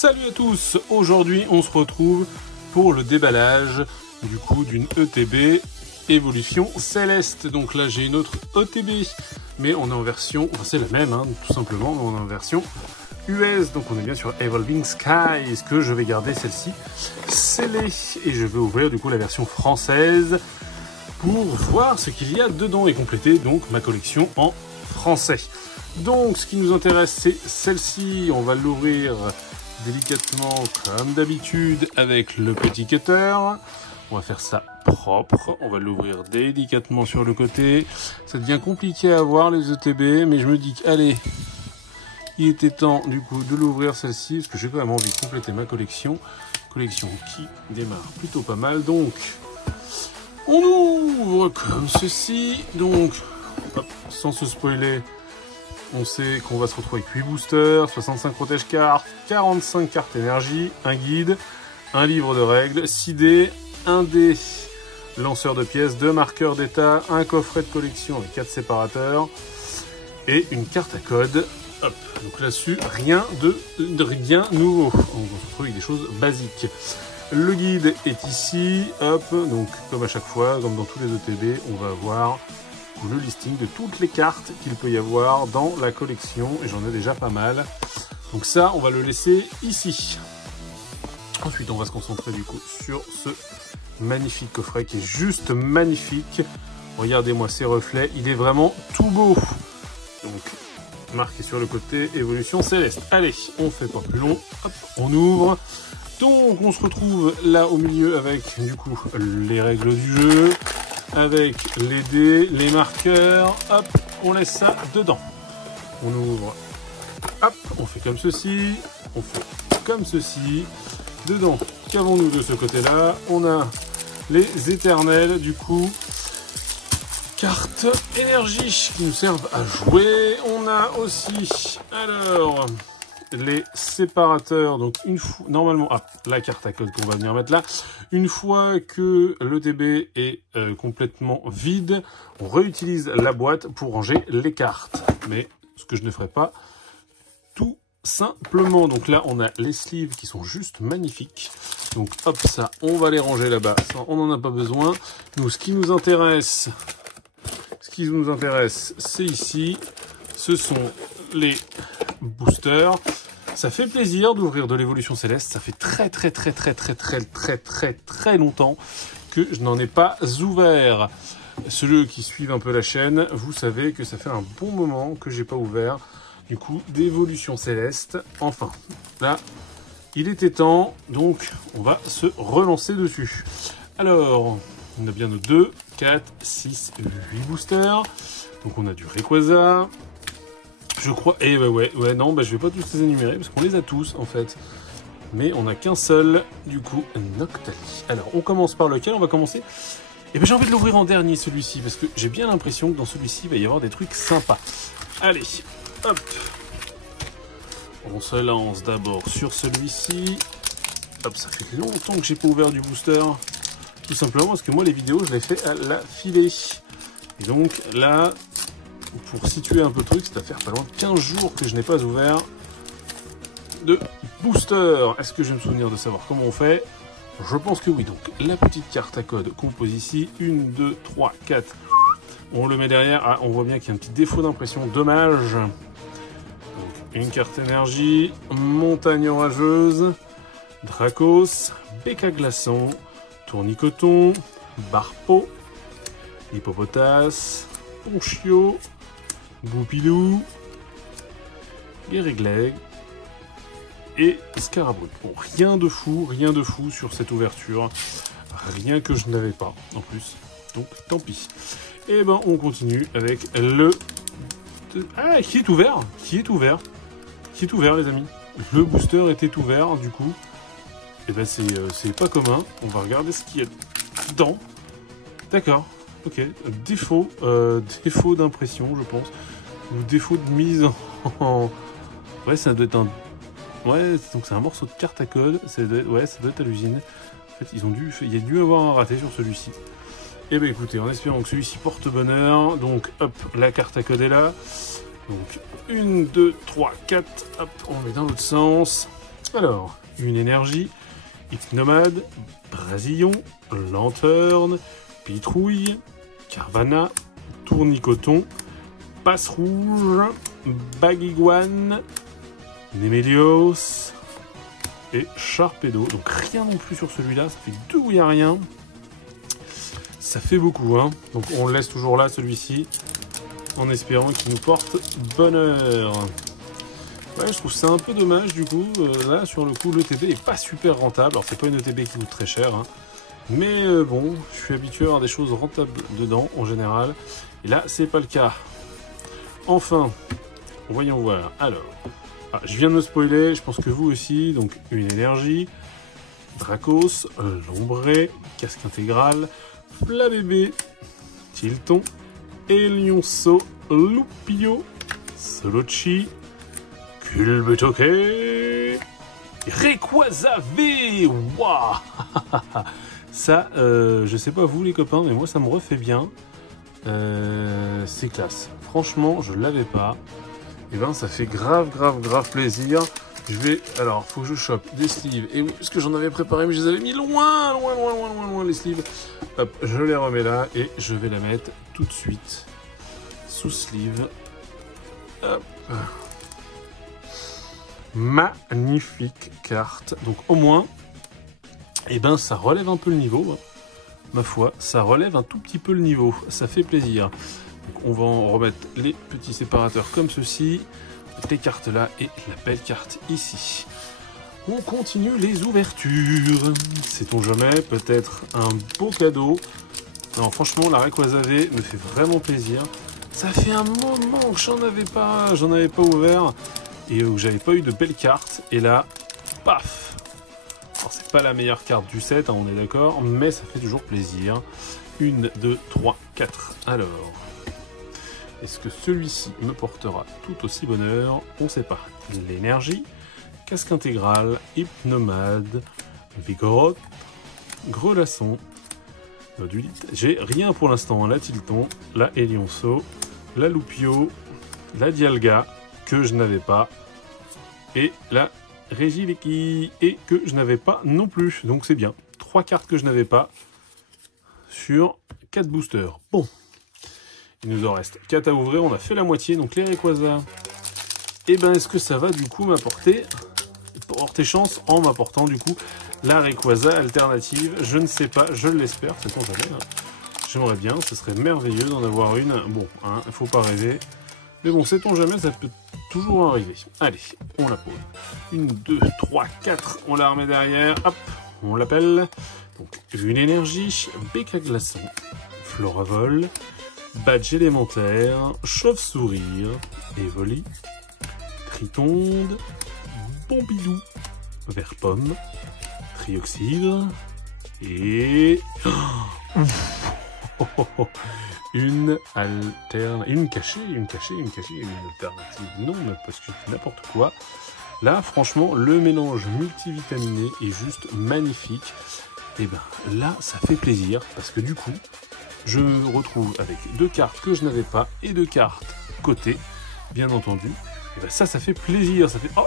Salut à tous, aujourd'hui on se retrouve pour le déballage du coup d'une ETB Évolution Céleste. Donc là j'ai une autre ETB, mais on est en version, enfin c'est la même hein, tout simplement, mais on est en version US, donc on est bien sur Evolving Skies, que je vais garder celle-ci scellée. Et je vais ouvrir du coup la version française pour voir ce qu'il y a dedans et compléter donc ma collection en français. Donc ce qui nous intéresse c'est celle-ci, on va l'ouvrir délicatement comme d'habitude avec le petit cutter. On va faire ça propre, on va l'ouvrir délicatement sur le côté. Ça devient compliqué à voir les ETB, mais je me dis qu'allez, il était temps du coup de l'ouvrir celle-ci, parce que j'ai quand même envie de compléter ma collection. Collection qui démarre plutôt pas mal, donc on ouvre comme ceci. Donc, hop, sans se spoiler, on sait qu'on va se retrouver avec 8 boosters, 65 protège cartes, 45 cartes énergie, un guide, un livre de règles, 6 dés, 1 dé lanceur de pièces, 2 marqueurs d'état, un coffret de collection avec 4 séparateurs et une carte à code. Hop, donc là-dessus, rien nouveau. On se retrouve avec des choses basiques. Le guide est ici, hop, donc comme à chaque fois, comme dans tous les ETB, on va avoir le listing de toutes les cartes qu'il peut y avoir dans la collection, et j'en ai déjà pas mal. Donc ça, on va le laisser ici. Ensuite, on va se concentrer du coup sur ce magnifique coffret qui est juste magnifique. Regardez-moi ces reflets, il est vraiment tout beau. Donc, marqué sur le côté, Évolution Céleste. Allez, on fait pas plus long, hop, on ouvre. Donc, on se retrouve là au milieu avec du coup les règles du jeu, avec les dés, les marqueurs, hop, on laisse ça dedans. On ouvre, hop, on fait comme ceci, on fait comme ceci. Dedans, qu'avons-nous de ce côté-là? On a les éternels, du coup, cartes énergie qui nous servent à jouer. On a aussi, alors, les séparateurs, donc une fois, normalement, la carte à code qu'on va venir mettre là, une fois que l'ETB est complètement vide, on réutilise la boîte pour ranger les cartes, mais ce que je ne ferai pas tout simplement. Donc là on a les sleeves qui sont juste magnifiques, donc hop, ça on va les ranger là-bas, ça on n'en a pas besoin. Nous ce qui nous intéresse c'est ici, ce sont les boosters. Ça fait plaisir d'ouvrir de l'évolution céleste, ça fait très longtemps que je n'en ai pas ouvert. Ceux qui suivent un peu la chaîne, vous savez que ça fait un bon moment que j'ai pas ouvert du coup d'évolution céleste. Enfin, là, il était temps, donc on va se relancer dessus. Alors, on a bien nos 2, 4, 6, 8 boosters. Donc on a du Rayquaza. Je crois, et non, je vais pas tous les énumérer parce qu'on les a tous en fait. Mais on n'a qu'un seul, du coup, Noctali. Alors, on commence par lequel? On va commencer. Et bien j'ai envie de l'ouvrir en dernier celui-ci parce que j'ai bien l'impression que dans celui-ci il va y avoir des trucs sympas. Allez, hop. On se lance d'abord sur celui-ci. Hop, ça fait longtemps que j'ai pas ouvert du booster. Tout simplement parce que moi les vidéos je les fais à la filée. Et donc là, pour situer un peu le truc, c'est à faire pas loin de 15 jours que je n'ai pas ouvert de booster. Est-ce que je vais me souvenir de savoir comment on fait? Je pense que oui. Donc la petite carte à code qu'on pose ici, 1, 2, 3, 4. On le met derrière. Ah, on voit bien qu'il y a un petit défaut d'impression, dommage. Donc une carte énergie, montagne orageuse, Dracos, Becca glaçon, Tournicoton, Barpo, Hippopotas, Ponchio, Goupilou, Guérigleg et Scarabru. Bon, rien de fou sur cette ouverture. Rien que je n'avais pas en plus. Donc tant pis. Et ben on continue avec le... Ah, qui est ouvert? Qui est ouvert les amis? Le booster était ouvert du coup. Et ben c'est pas commun. On va regarder ce qu'il y a dedans. D'accord. Ok. Défaut d'impression je pense. Ou défaut de mise en... Ouais, ça doit être un... Ouais, donc c'est un morceau de carte à code. Ouais, ça doit être à l'usine. En fait, il y a dû avoir un raté sur celui-ci. Et bien écoutez, en espérant que celui-ci porte bonheur. Donc hop, la carte à code est là. Donc 1, 2, 3, 4, hop, on met dans l'autre sens. Alors, une énergie, Hypnomade, Brasillon, Lanterne, Pitrouille, Carvana, Tournicoton, Passe Rouge, Baguiguane, Némélios et Sharpedo. Donc rien non plus sur celui-là, ça fait 2 où il n'y a rien. Ça fait beaucoup, hein. Donc on le laisse toujours là, celui-ci, en espérant qu'il nous porte bonheur. Ouais, je trouve ça un peu dommage, du coup. Là, sur le coup, l'ETB est pas super rentable. Alors, c'est pas une ETB qui coûte très cher, hein. Mais bon, je suis habitué à avoir des choses rentables dedans, en général. Et là, c'est pas le cas. Enfin, voyons voir. Alors, je viens de me spoiler, je pense que vous aussi. Donc, une énergie, Dracos, Lombré, Casque Intégral, Flabébé, Tilton, Elionceau, Lupio, Solochi, Culbutoke, Rayquaza V. Waouh. Ça, je sais pas vous les copains, mais moi ça me refait bien. C'est classe. Franchement, je l'avais pas. Et ben, ça fait grave plaisir. Je vais... Alors, faut que je chope des sleeves. Et oui, parce que j'en avais préparé, mais je les avais mis loin, les sleeves. Hop, je les remets là et je vais la mettre tout de suite sous sleeve. Hop. Magnifique carte. Donc, au moins, eh ben, ça relève un peu le niveau. Ma foi, ça relève un tout petit peu le niveau. Ça fait plaisir. Donc, on va en remettre les petits séparateurs comme ceci. Les cartes là et la belle carte ici. On continue les ouvertures. Sait-on jamais, peut-être un beau cadeau. Non, franchement, la Rayquaza V me fait vraiment plaisir. Ça fait un moment que j'en avais pas ouvert et que j'avais pas eu de belles cartes. Et là, paf. Alors, c'est pas la meilleure carte du set, hein, on est d'accord, mais ça fait toujours plaisir. 1, 2, 3, 4. Alors, est-ce que celui-ci me portera tout aussi bonheur? On ne sait pas. L'énergie, Casque Intégral, Hypnomade, Vigoroth, Grelasson, Nodulite. J'ai rien pour l'instant. La Tilton, la Elionceau, la Lupio, la Dialga, que je n'avais pas, et la Regieleki, et que je n'avais pas non plus. Donc c'est bien. 3 cartes que je n'avais pas sur 4 boosters. Bon. Il nous en reste 4 à ouvrir, on a fait la moitié, donc les Rayquaza. Et ben est-ce que ça va du coup m'apporter chance en m'apportant du coup la Rayquaza alternative? Je ne sais pas, je l'espère, c'est qu'on jamais. J'aimerais bien, ce serait merveilleux d'en avoir une. Bon, hein, il faut pas rêver. Mais bon, sait-on jamais, ça peut toujours arriver. Allez, on la pose. 1, 2, 3, 4, on la remet derrière, hop, on l'appelle. Donc une énergie, Béca Glaçon, Floravol, Badge élémentaire, Chauve-sourire, Evoli, Tritonde, Bombidou, Vert-pomme, Trioxydre et une cachée, une alternative. Non, mais parce que c'est n'importe quoi. Là, franchement, le mélange multivitaminé est juste magnifique. Et ben là, ça fait plaisir parce que du coup, je me retrouve avec 2 cartes que je n'avais pas et 2 cartes côté, bien entendu. Et ben ça fait plaisir. Ça fait... Oh,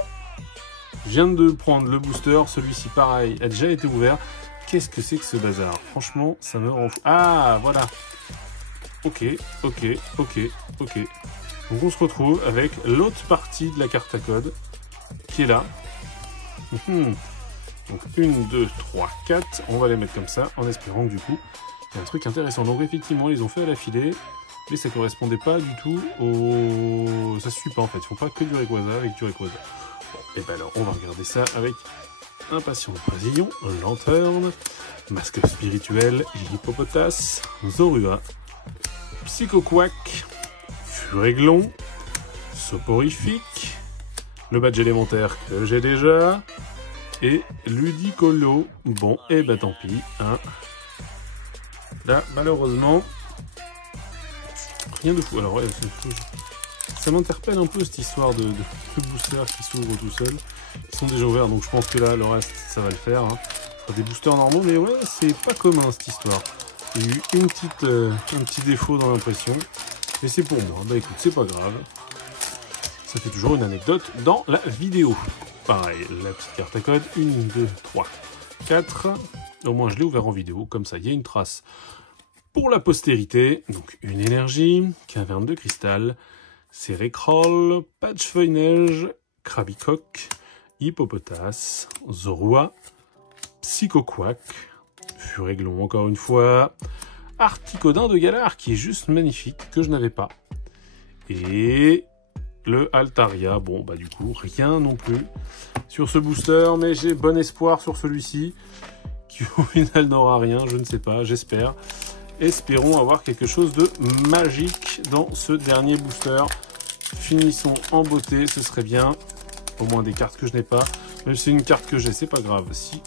je viens de prendre le booster. Celui-ci, pareil, a déjà été ouvert. Qu'est-ce que c'est que ce bazar? Franchement, ça me rend fou. Ah, voilà. Ok. Donc on se retrouve avec l'autre partie de la carte à code qui est là. Donc 1, 2, 3, 4. On va les mettre comme ça en espérant que du coup, il y a un truc intéressant. Donc effectivement, ils ont fait à l'affilée, mais ça correspondait pas du tout au... Ça suit pas en fait. Ils font pas que du Rayquaza avec du Rayquaza. Bon, et ben alors, on va regarder ça avec Impatient Brasillon, Lanterne, Masque Spirituel, Hippopotas, Zorua, Psychoquack, Furéglon, Soporifique, le badge élémentaire que j'ai déjà, et Ludicolo. Bon, et bah tant pis, hein. Là, malheureusement, rien de fou. Alors, ouais, ça m'interpelle un peu cette histoire de boosters qui s'ouvrent tout seuls. Ils sont déjà ouverts, donc je pense que là, le reste, ça va le faire. Hein. Ce sera des boosters normaux, mais ouais, c'est pas commun cette histoire. Il y a eu un petit défaut dans l'impression, mais c'est pour moi. Bah écoute, c'est pas grave. ça fait toujours une anecdote dans la vidéo. Pareil, la petite carte à code, 1, 2, 3, 4. Au moins je l'ai ouvert en vidéo, comme ça il y a une trace pour la postérité. Donc une énergie, caverne de cristal, Cérécroll, Patchfeuille Neige, Krabicoque, Hippopotas, Zorua, Psychoquack, Furéglon encore une fois, Articodin de Galar qui est juste magnifique, que je n'avais pas. Et le Altaria, bon bah du coup rien non plus sur ce booster, mais j'ai bon espoir sur celui-ci, qui au final n'aura rien, je ne sais pas, j'espère. Espérons avoir quelque chose de magique dans ce dernier booster. Finissons en beauté, ce serait bien. Au moins des cartes que je n'ai pas. Même si c'est une carte que j'ai, c'est pas grave. Si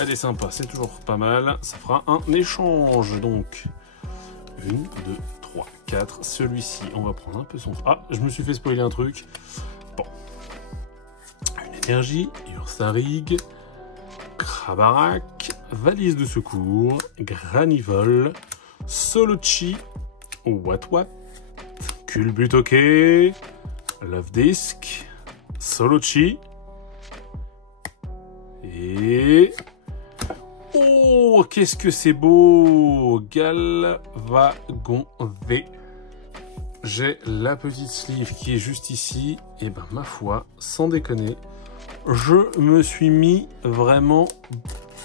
elle est sympa, c'est toujours pas mal. Ça fera un échange. Donc, 1, 2, 3, 4. Celui-ci, on va prendre un peu son... Ah, je me suis fait spoiler un truc. Bon. Une énergie, Ursaring, Krabarak, Valise de secours, Granivol, Solochi, Watwat, Culbutoke, Love Disc, Solochi, et... Oh, qu'est-ce que c'est beau! Galvagon V. J'ai la petite sleeve qui est juste ici, et ben ma foi, sans déconner, je me suis mis vraiment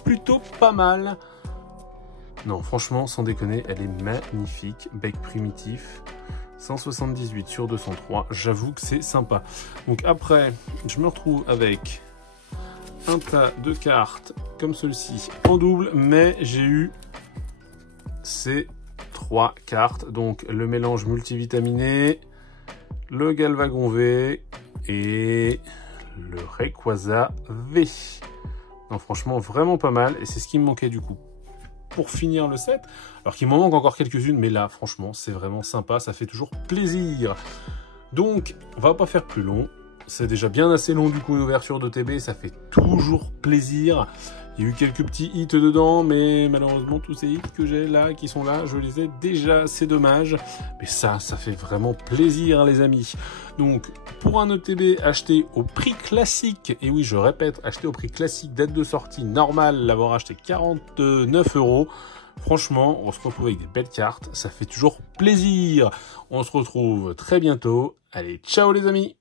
plutôt pas mal. Non, franchement, sans déconner, elle est magnifique. Bec primitif. 178 sur 203. J'avoue que c'est sympa. Donc après, je me retrouve avec un tas de cartes comme celle-ci en double. Mais j'ai eu ces 3 cartes. Donc le mélange multivitaminé, le Galvagon V et le Rayquaza V. Non, franchement, vraiment pas mal. Et c'est ce qui me manquait du coup pour finir le set. Alors qu'il m'en manque encore quelques-unes, mais là, franchement, c'est vraiment sympa. Ça fait toujours plaisir. Donc, on va pas faire plus long. C'est déjà bien assez long du coup, une ouverture d'OTB. Ça fait toujours plaisir. Il y a eu quelques petits hits dedans, mais malheureusement, tous ces hits que j'ai là, qui sont là, je les ai déjà. C'est dommage. Mais ça fait vraiment plaisir, les amis. Donc, pour un OTB acheté au prix classique, et oui, je répète, acheté au prix classique, date de sortie normale, l'avoir acheté 49 €. Franchement, on se retrouve avec des belles cartes. Ça fait toujours plaisir. On se retrouve très bientôt. Allez, ciao les amis!